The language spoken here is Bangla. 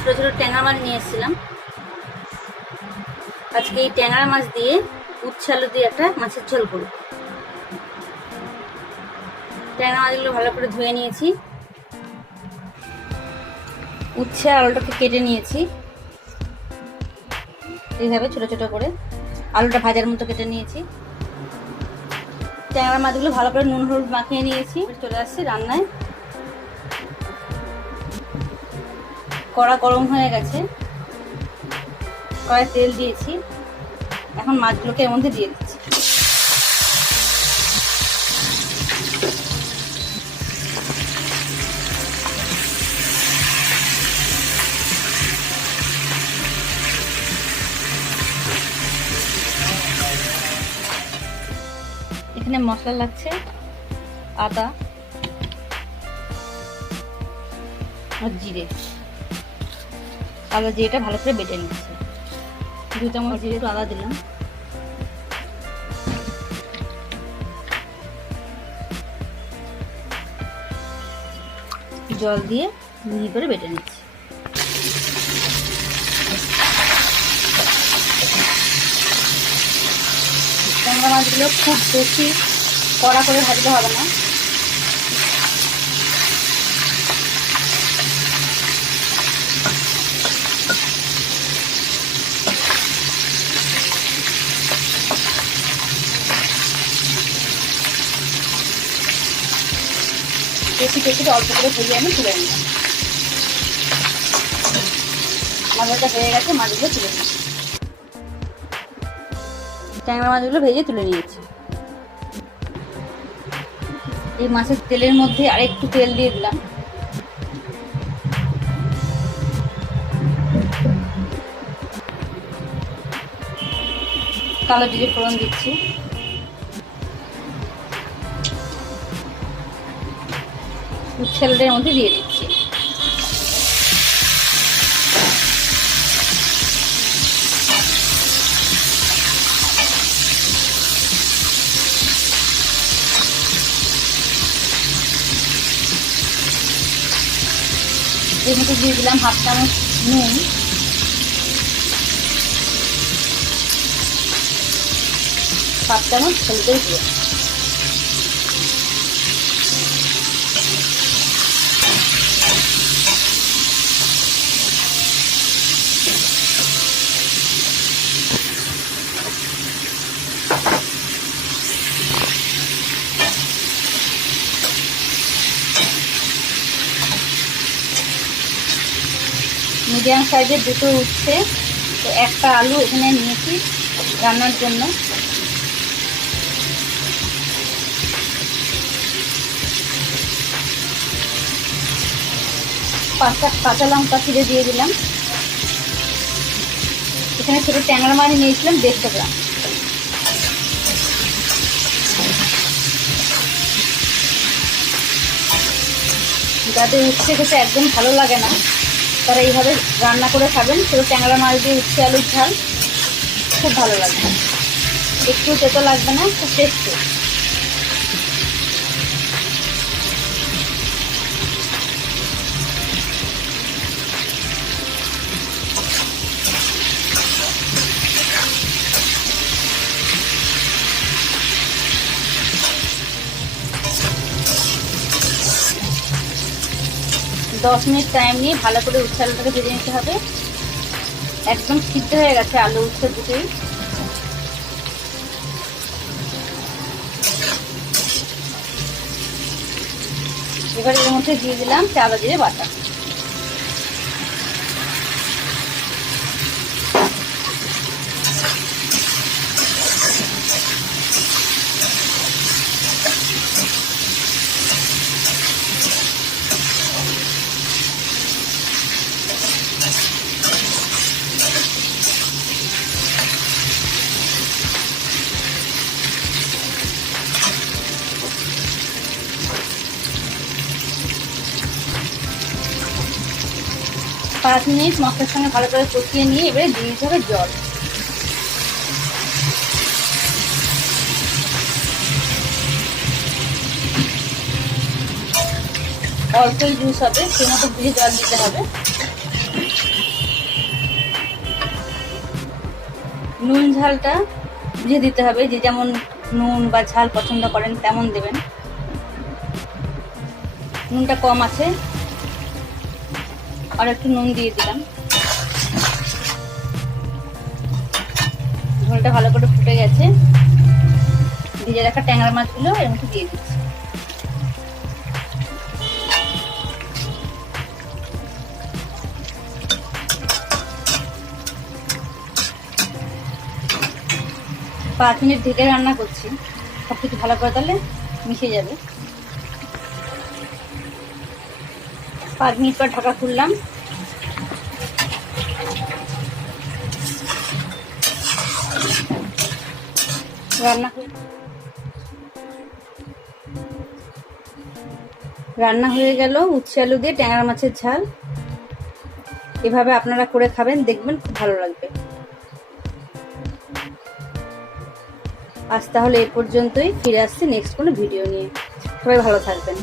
ছোটো ছোটো ট্যাংরা মাছ নিয়ে এসেছিলাম আজকে এই ট্যাংরা মাছ দিয়ে উচ্ছে আলু দিয়ে একটা মাছের ঝোল করব। ট্যাংরা মাছগুলো ভালো করে ধুয়ে নিয়েছি। উচ্ছে আলুটাকে কেটে নিয়েছি। এইভাবে ছোট ছোট করে আলুটা ভাজার মতো কেটে নিয়েছি। ট্যাংরা মাছগুলো ভালো করে নুন, হলুদ মাখিয়ে নিয়েছি। চলে আসছি রান্নায়। কড়া গরম হয়ে গেছে। কড়াই তেল দিয়েছি। এখন মাছগুলোকে এর মধ্যে দিয়ে দিচ্ছি। এখানে মশলা লাগছে, আদা আর জিরে। আদা জিরেটা ভালো করে বেটে নিচ্ছে। দু চামচ জিরে একটু আদা দিলাম। জল দিয়ে মিহি করে বেটে নিচ্ছি। মাছগুলো খুব বেশি কড়া করে ভাজতে হবে না। বেশি বেশি অল্প করে ভেজে আমি তুলে নিলাম। মাছটা হয়ে গেছে, মাছগুলো তুলে নিচ্ছি ট্যাংরা মাছগুলো ভেজে তুলে নিয়েছি। এই মাছের তেলের মধ্যে আর একটু তেল দিয়ে দিলাম। কালো জিরে ফোড়ন দিচ্ছি। উচ্ছেলটার মধ্যে দিয়ে দিচ্ছি। এর মধ্যে দিয়ে দিলাম হাফ চামচ নুন। হাফ চামচ হলুদের গুঁড়ো। মিডিয়াম সাইজের দুটো উঠছে তো একটা আলু এখানে নিয়েছি রান্নার জন্য। পাঁচটা কাঁচা লঙ্কা ছিঁড়ে দিয়ে দিলাম। এখানে ছোটো ট্যাংরা মাছ নিয়েছিলাম দেড়শো গ্রাম। যাদের উচ্ছে খেতে একদম ভালো লাগে না তারা এইভাবে রান্না করে খাবেন। সেটা ট্যাংরা মাছ দিয়ে উচ্ছে আলুর ঝাল। খুব ভালো লাগবে। একটু তেতো লাগবে না, খুব টেস্টি দশ মিনিট টাইম নিয়ে ভালো করে উচ্ছে আলুটাকে ভেজে নিতে হবে। একদম সিদ্ধ হয়ে গেছে আলু উচ্ছে দুটোই। এবার এর মধ্যে দিয়ে দিলাম চাদা জিরে বাটা। পাঁচ মিনিট মশলার সঙ্গে ভালো করে কষিয়ে নিয়ে এবারে দিয়ে দিতে হবে জল। অল্পই জুস হবে সে মতো বুঝে জল দিতে হবে। নুন ঝালটা বুঝে দিতে হবে, যে যেমন নুন বা ঝাল পছন্দ করেন তেমন দেবেন। নুনটা কম আছে। আর একটু নুন দিয়ে দিলাম। ঝোলটা ভালো করে ফুটে গেছে। ভিজে রাখা ট্যাংরা মাছগুলো এর মধ্যে দিয়ে দিচ্ছি। পাঁচ মিনিট ঢেকে রান্না করছি। সব কিছু ভালো করে তাহলে মিশে যাবে। পাঁচ মিনিট পর ঢাকা খুললাম। রান্না রান্না হয়ে গেল উচ্ছে আলু দিয়ে ট্যাংরা মাছের ঝাল। এভাবে আপনারা করে খাবেন, দেখবেন খুব ভালো লাগবে। আজ তাহলে এ পর্যন্তই, ফিরে আসছি নেক্সট কোনো ভিডিও নিয়ে। সবাই ভালো থাকবেন।